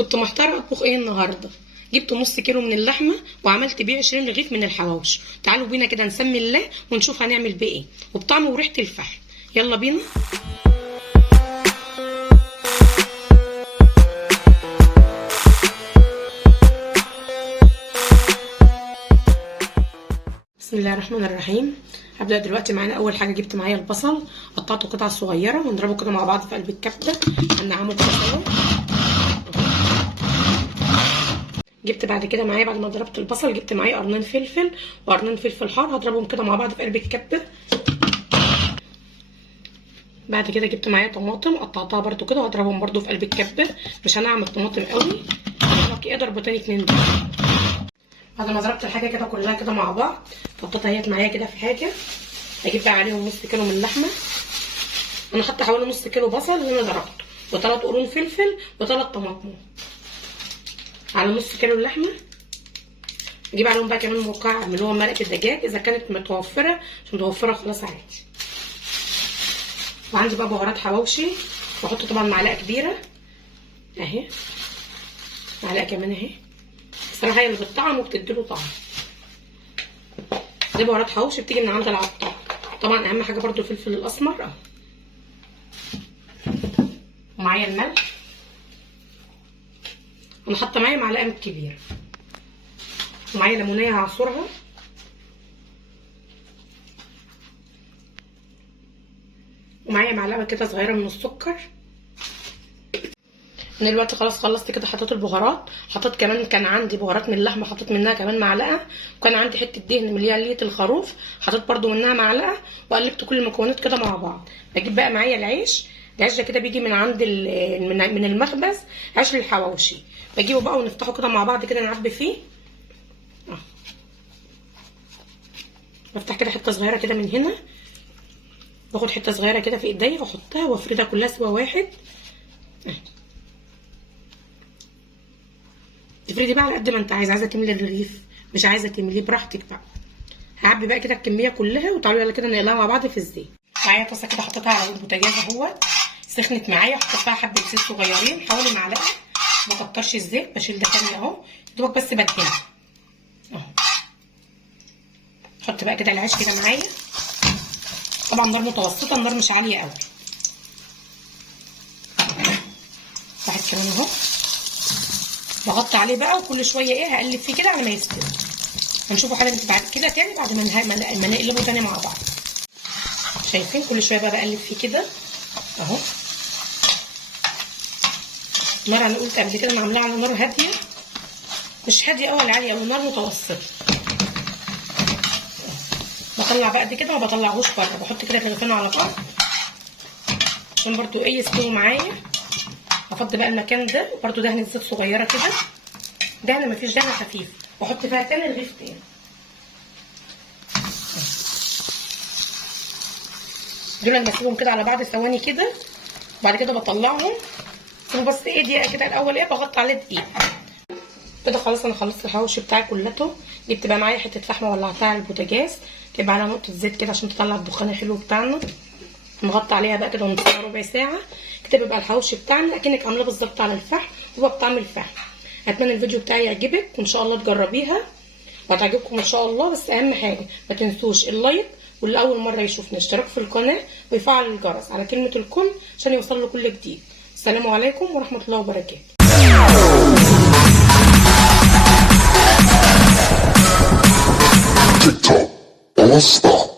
كنت محتاره اطبخ ايه النهارده. جبت نص كيلو من اللحمه وعملت بيه 20 رغيف من الحواوشي. تعالوا بينا كده نسمي الله ونشوف هنعمل بيه ايه وبطعم وريحه الفحم. يلا بينا. بسم الله الرحمن الرحيم. هبدأ دلوقتي. معانا اول حاجه جبت معايا البصل، قطعته قطع صغيره ونضربه كده مع بعض في قلب الكبه هنعمله كده سوا. جبت بعد كده معايا، بعد ما ضربت البصل، جبت معايا قرنين فلفل وقرنين فلفل حار، هضربهم كده مع بعض في قلب الكبه. بعد كده جبت معايا طماطم قطعتها برده كده وهضربهم برده في قلب الكبه، مش هنعمل طماطم قوي، هضربها كده ضربتين اتنين دول. بعد ما ضربت الحاجه كده كلها كده مع بعض، حطيتها اهيت معايا كده في حاجه. هجيب بقى عليهم نص كيلو من اللحمه. انا حاطه حوالي نص كيلو بصل هنا ضربته، وثلاث قرون فلفل وثلاث طماطم على نص كيلو اللحمه. اجيب عليهم بقى كمان مكعب من اللي هو مرقه الدجاج اذا كانت متوفره، مش متوفره خلاص عادي. وعندي بقى بهارات حواوشي، بحط طبعا معلقه كبيره اهي، معلقه كمان اهي، الصراحه هي اللي بتطعم وبتديله طعم. دي بهارات حواوشي بتيجي من عند العطار. طبعا اهم حاجه برده الفلفل الاسمر اهو، ومعايا الملح. انا حاطه معايا معلقه من الكبيره، ومعايا ليمونيه هعصرها، ومعايا معلقه كده صغيره من السكر. انا دلوقتي خلاص خلصت كده، حطيت البهارات، حطيت كمان كان عندي بهارات من اللحمه حطيت منها كمان معلقه، وكان عندي حته دهن من اللي هي ليه الخروف حطيت برده منها معلقه، وقلبت كل المكونات كده مع بعض. بجيب بقى معايا العيش ده كده بيجي من عند من المخبز، عيش الحواوشي، بجيبه بقى ونفتحه كده مع بعض كده نعبي فيه. بفتح كده حته صغيره كده من هنا، باخد حته صغيره كده في ايديا واحطها وافردها كلها سوا واحد. تفردي بقى على قد ما انت عايزه تملي الرغيف، مش عايزه تمليه براحتك بقى. هعبي بقى كده الكميه كلها، وتعالوا يلا كده نقلها مع بعض في الزيت. معايا طاسه كده حطيتها على البوتاجاز اهوت، سخنت معايا، حطيت فيها حبه زيت صغيرين حوالي معلقه، ما كترش الزيت، بشيل ده تاني اهو دوبك بس بدهنها اهو. احط بقى كده العيش كده معايا، طبعا نار متوسطه، النار مش عاليه قوي. واحد كمان اهو، بغطي عليه بقى، وكل شويه ايه هقلب فيه كده على ما يستوي. هنشوفه حالا بعد كده تاني بعد ما نقلبه تاني مع بعض. شايفين كل شويه بقى بقلب فيه كده اهو. النار انا قلت قبل كده انا عاملاها على نار هاديه، مش هاديه قوي ولا عاليه قوي، نار متوسطه. بطلع بقى دي كده، ما بطلعهوش بره، بحط كده الرغيفين على بعض عشان برده ايه يستوي معايا. هفضي بقى المكان ده برده دهنه زيت صغيره كده، دهنه مفيش دهنه خفيف، واحط فيها تاني رغيف تاني. دول انا بسيبهم كده على بعض ثواني كده، وبعد كده بطلعهم. بس ايه دقيقه كده الاول، ايه بغطي عليه دقيقه كده. خلاص انا خلصت الحواوشي بتاعي كلته. جبت بقى معايا حته فحمه ولعتها على البوتاجاز، جايبه عليها نقطه زيت كده عشان تطلع الدخان الحلو بتاعنا، مغطي عليها بقى كده ونسيبها ربع ساعه كده، بيبقى الحواوشي بتاعنا اكنك عاملاه بالظبط على الفحم، وبقى بطعم الفحم. اتمنى الفيديو بتاعي يعجبك، وان شاء الله تجربيها وهتعجبكم ان شاء الله. بس اهم حاجه ما تنسوش اللايك، واللي اول مره يشوفنا اشتراك في القناه ويفعل الجرس على كلمه الكل عشان يوصل له كل جديد. السلام عليكم ورحمه الله وبركاته. TikTok, don't stop.